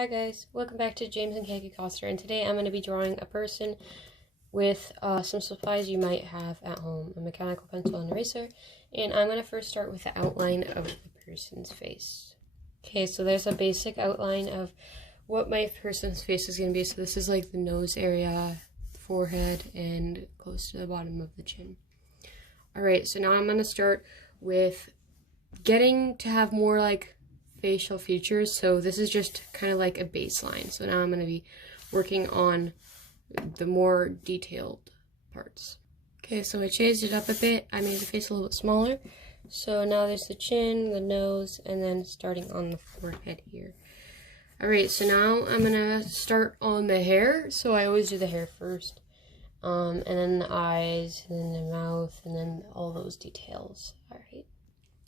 Hi guys, welcome back to James and Kaki Coster, and today I'm going to be drawing a person with some supplies you might have at home, a mechanical pencil and eraser, and I'm going to first start with the outline of the person's face. Okay, so there's a basic outline of what my person's face is going to be. So this is like the nose area, forehead, and close to the bottom of the chin. Alright, so now I'm going to start with getting to have more like facial features. So this is just kind of like a baseline. So now I'm going to be working on the more detailed parts. Okay, so I changed it up a bit. I made the face a little bit smaller. So now there's the chin, the nose, and then starting on the forehead here. Alright, so now I'm going to start on the hair. So I always do the hair first. And then the eyes, and then the mouth, and then all those details.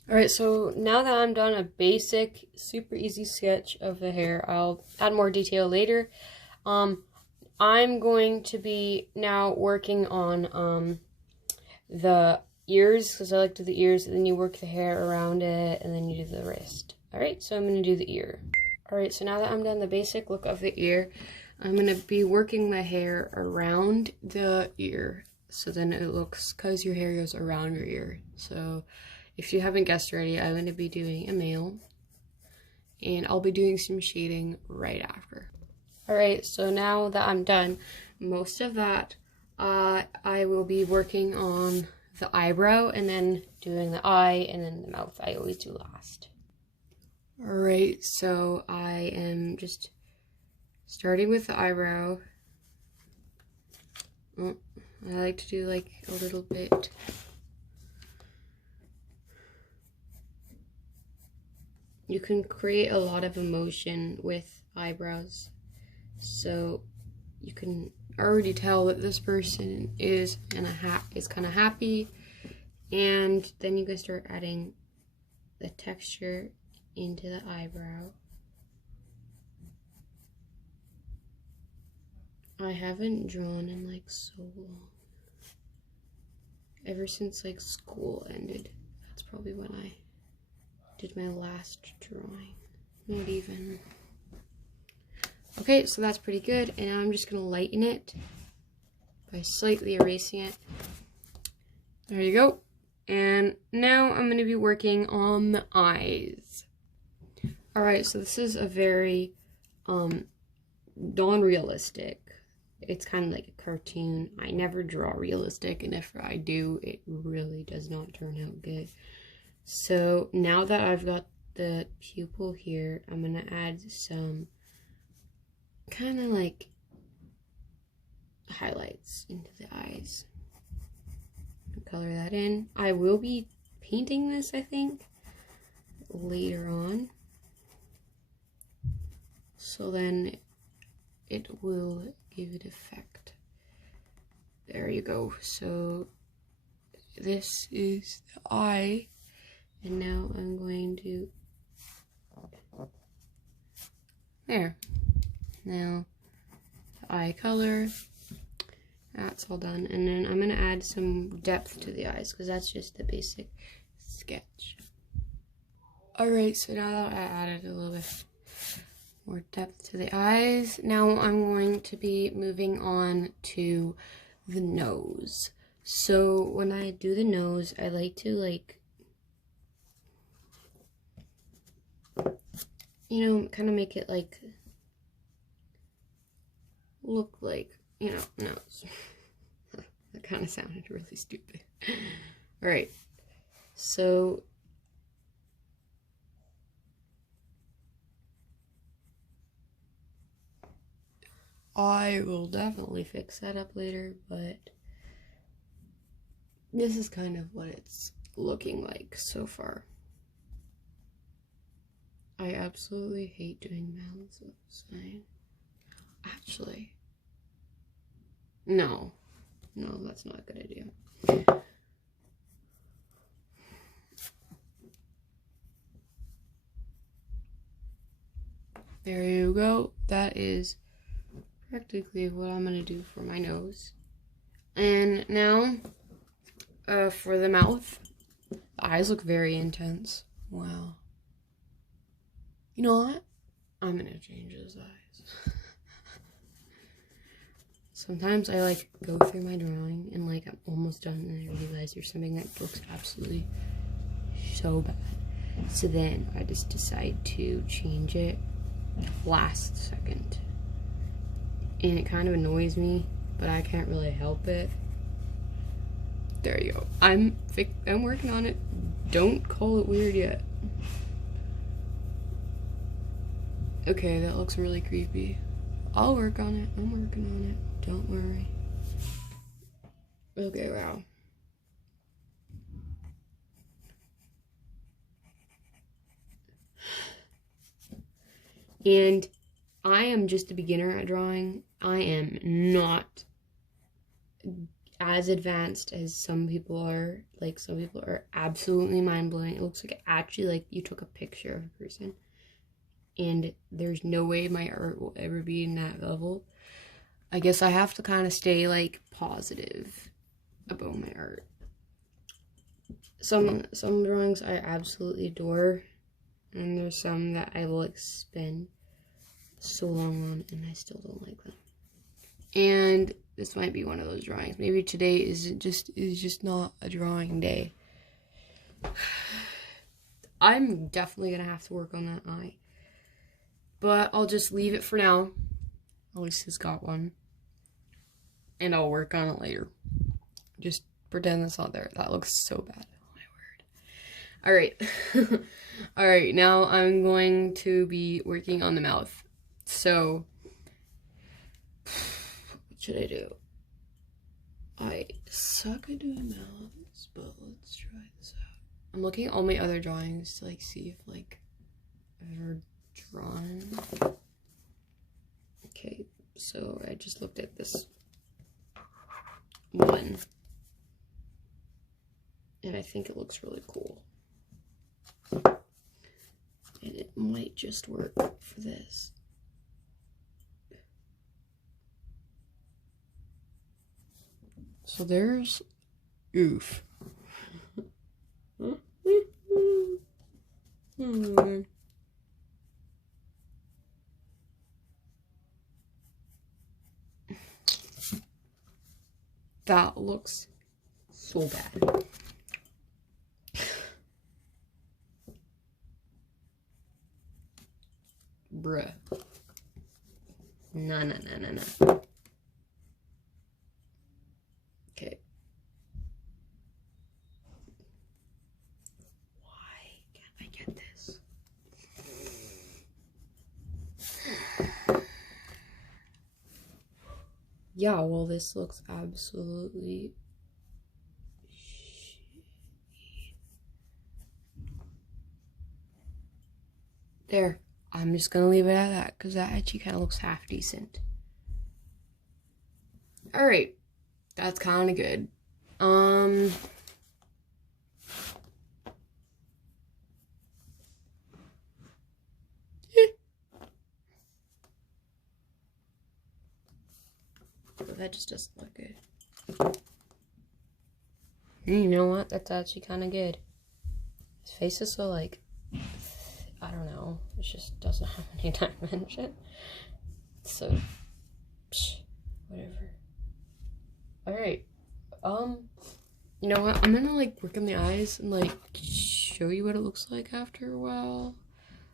Alright, so now that I'm done a basic, super easy sketch of the hair, I'll add more detail later. I'm going to be now working on the ears, because I like to do the ears, and then you work the hair around it, and then you do the wrist. Alright, so I'm going to do the ear. Alright, so now that I'm done the basic look of the ear, I'm going to be working my hair around the ear, so then it looks, because your hair goes around your ear. So if you haven't guessed already, I'm going to be doing a male, and I'll be doing some shading right after. Alright, so now that I'm done, most of that, I will be working on the eyebrow, and then doing the eye, and then the mouth. I always do last. Alright, so I am just starting with the eyebrow. I like to do like a little bit. You can create a lot of emotion with eyebrows, so you can already tell that this person is kind of happy, and then you can start adding the texture into the eyebrow. I haven't drawn in like so long. Ever since like school ended. That's probably when I did my last drawing. Not even. Okay, so that's pretty good, and now I'm just gonna lighten it by slightly erasing it. There you go. And now I'm gonna be working on the eyes. Alright, so this is a very non-realistic. It's kind of like a cartoon. I never draw realistic, and if I do, it really does not turn out good. So now that I've got the pupil here, I'm going to add some kind of like highlights into the eyes. Color that in. I will be painting this, I think, later on. So then it will give it effect. There you go. So this is the eye. And now I'm going to, there. Now, the eye color, that's all done. And then I'm going to add some depth to the eyes, because that's just the basic sketch. Alright, so now that I added a little bit more depth to the eyes, now I'm going to be moving on to the nose. So when I do the nose, I like to kind of make it like, look like, nose. That kind of sounded really stupid. Alright, so I will definitely fix that up later, but this is kind of what it's looking like so far. I absolutely hate doing mouths of the sign. Actually, no, that's not a good idea. There you go. That is practically what I'm gonna do for my nose. And now, for the mouth, the eyes look very intense. Wow. You know what? I'm gonna change his eyes. Sometimes I like go through my drawing and like I'm almost done and I realize there's something that looks absolutely so bad. So then I just decide to change it last second. And it kind of annoys me, but I can't really help it. There you go. I'm working on it. Don't call it weird yet. Okay, that looks really creepy. I'll work on it. I'm working on it. Don't worry. Okay, wow. And I am just a beginner at drawing. I am not as advanced as some people are. Like, some people are absolutely mind-blowing. It looks like actually like you took a picture of a person. And there's no way my art will ever be in that level. I guess I have to kind of stay like positive about my art. Some drawings I absolutely adore, and there's some that I will like spend so long on and I still don't like them. And this might be one of those drawings. Maybe today is just not a drawing day. I'm definitely gonna have to work on that eye. But I'll just leave it for now. At least he's got one. And I'll work on it later. Just pretend it's not there. That looks so bad. Oh my word. Alright. Alright, now I'm going to be working on the mouth. So, what should I do? I suck at doing mouths, but let's try this out. I'm looking at all my other drawings to like see if like I've ever drawn. Okay, so I just looked at this one and I think it looks really cool, and it might just work for this. So there's oof. That looks so bad. Bruh. No. Okay. Why can't I get this? Yeah, well, this looks absolutely there. I'm just gonna leave it at that because that actually kind of looks half decent. All right, that's kind of good. That just doesn't look good. You know what? That's actually kind of good. His face is so like, I don't know. It just doesn't have any dimension. So, whatever. Alright. You know what? I'm gonna like work on the eyes and like show you what it looks like after a while.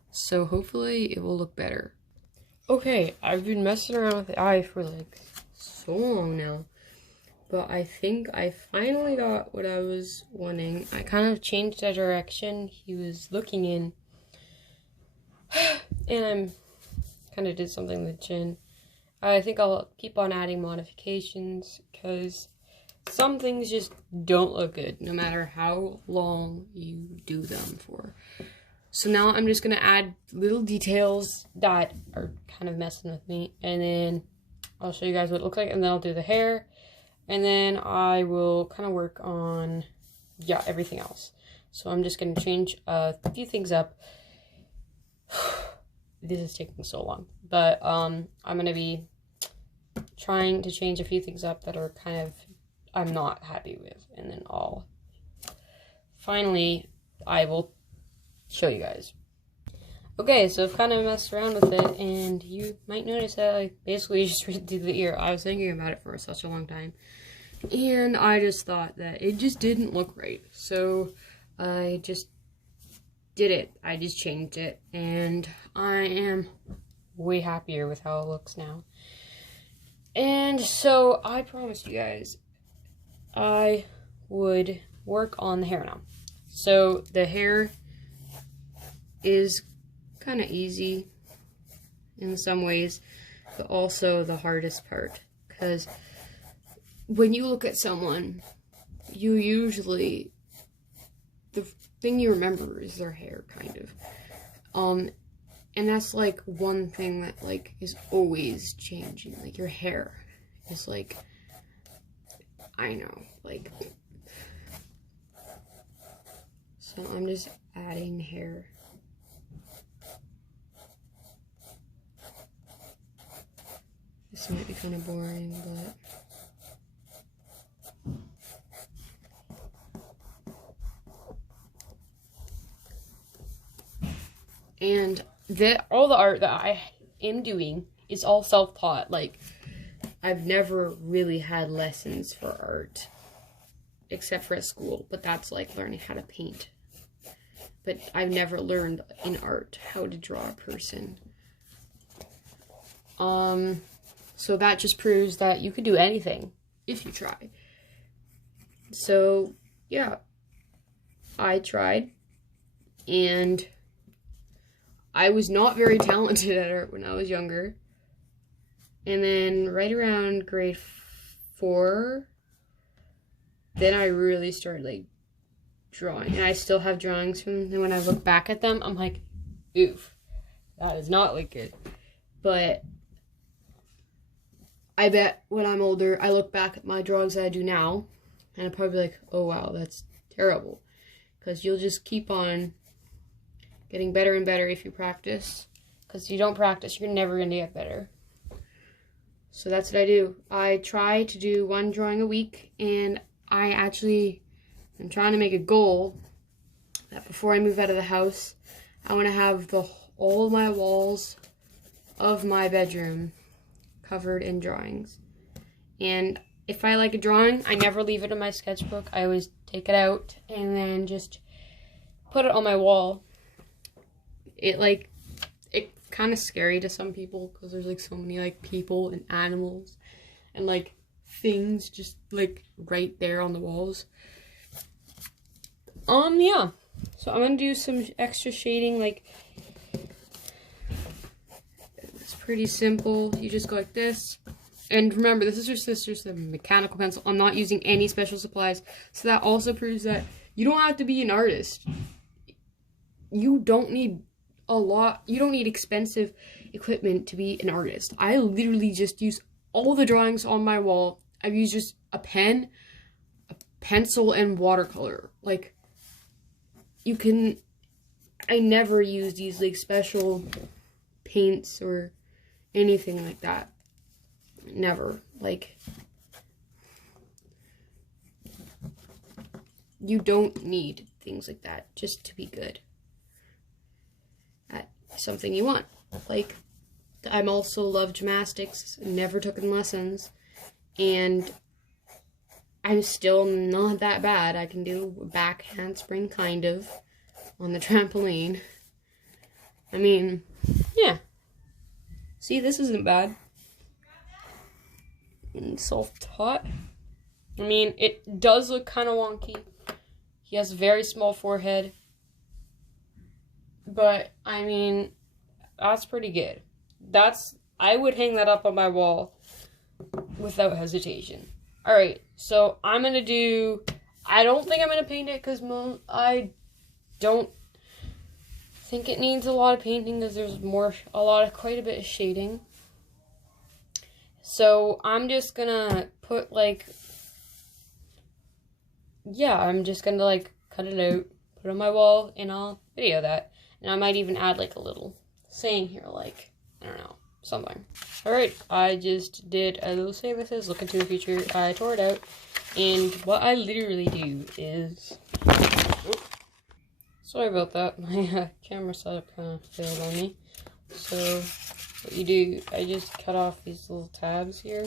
So hopefully it will look better. Okay, I've been messing around with the eye for like so long now. But I think I finally got what I was wanting. I kind of changed the direction he was looking in. And I'm kind of did something with the chin. I think I'll keep on adding modifications because some things just don't look good no matter how long you do them for. So now I'm just going to add little details that are kind of messing with me. And then I'll show you guys what it looks like. And then I'll do the hair. And then I will kind of work on, yeah, everything else. So I'm just going to change a few things up. This is taking so long. But I'm going to be trying to change a few things up that are kind of, I'm not happy with. And then finally, I will show you guys. Okay, so I've kind of messed around with it, and you might notice that I basically just redid the ear. I was thinking about it for such a long time, and I just thought that it just didn't look right. So I just did it. I just changed it, and I am way happier with how it looks now. And so I promised you guys I would work on the hair now. So the hair is kind of easy in some ways, but also the hardest part, because when you look at someone, you usually, the thing you remember is their hair, kind of. And that's like one thing that like is always changing. Like your hair is like, I know, like, so I'm just adding hair. This might be kind of boring, but... And all the art that I am doing is all self-taught. Like, I've never really had lessons for art, except for at school, but that's like learning how to paint. But I've never learned in art how to draw a person. So that just proves that you can do anything if you try. So, yeah, I tried, and I was not very talented at art when I was younger. And then right around grade 4, then I really started like drawing. And I still have drawings from when I look back at them, I'm like, oof, that does not look good. But I bet when I'm older, I look back at my drawings that I do now, and I'll probably be like, oh wow, that's terrible. Because you'll just keep on getting better and better if you practice. Because if you don't practice, you're never going to get better. So that's what I do. I try to do one drawing a week, and I actually am trying to make a goal that before I move out of the house, I want to have all of my walls of my bedroom covered in drawings. And if I like a drawing, I never leave it in my sketchbook. I always take it out and then just put it on my wall. It's kind of scary to some people because there's like so many like people and animals and like things just like right there on the walls. Yeah. So I'm gonna do some extra shading. Like, it's pretty simple. You just go like this. And remember, this is your sister's mechanical pencil. I'm not using any special supplies. So that also proves that you don't have to be an artist. You don't need you don't need expensive equipment to be an artist. I literally just use all the drawings on my wall. I've used just a pen, a pencil, and watercolor. Like, I never use these like special paints or anything like that. Never. Like, you don't need things like that just to be good at something you want. Like, I'm also love gymnastics, never taken lessons, and I'm still not that bad. I can do a back handspring kind of on the trampoline. I mean, yeah. See, this isn't bad. And self-taught. I mean, it does look kind of wonky. He has a very small forehead. But, I mean, that's pretty good. I would hang that up on my wall without hesitation. Alright, so I'm going to do, I don't think I'm going to paint it because I don't think it needs a lot of painting because there's quite a bit of shading. So I'm just going to put like, yeah, I'm just going to like cut it out, put it on my wall, and I'll video that. And I might even add like a little saying here, like, I don't know, something. Alright, I just did a little say this is, look into the future. I tore it out. And what I literally do is Sorry about that. My camera setup kind of failed on me. So what you do, I just cut off these little tabs here,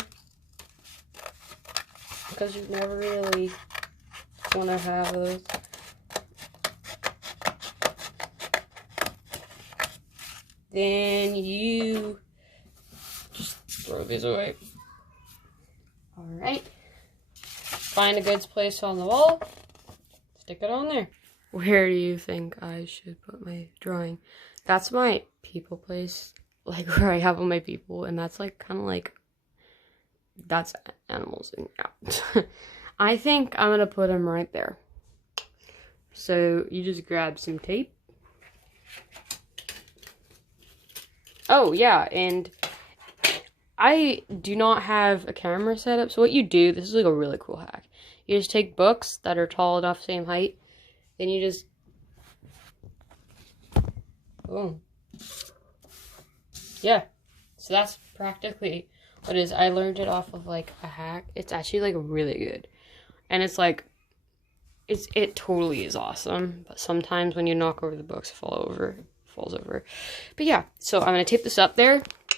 because you never really want to have those. Then you just throw these away. Alright. Find a good place on the wall. Stick it on there. Where do you think I should put my drawing? That's my people place. Like where I have all my people. And that's like kind of like, that's animals. And yeah. I think I'm going to put them right there. So you just grab some tape. Oh yeah, and I do not have a camera set up. So what you do, this is like a really cool hack. You just take books that are tall enough, same height. Then you just, boom. Yeah, so that's practically what it is. I learned it off of like a hack. It's actually like really good. And it's like, it totally is awesome. But sometimes when you knock over the books, it falls over. But yeah, so I'm going to tape this up there.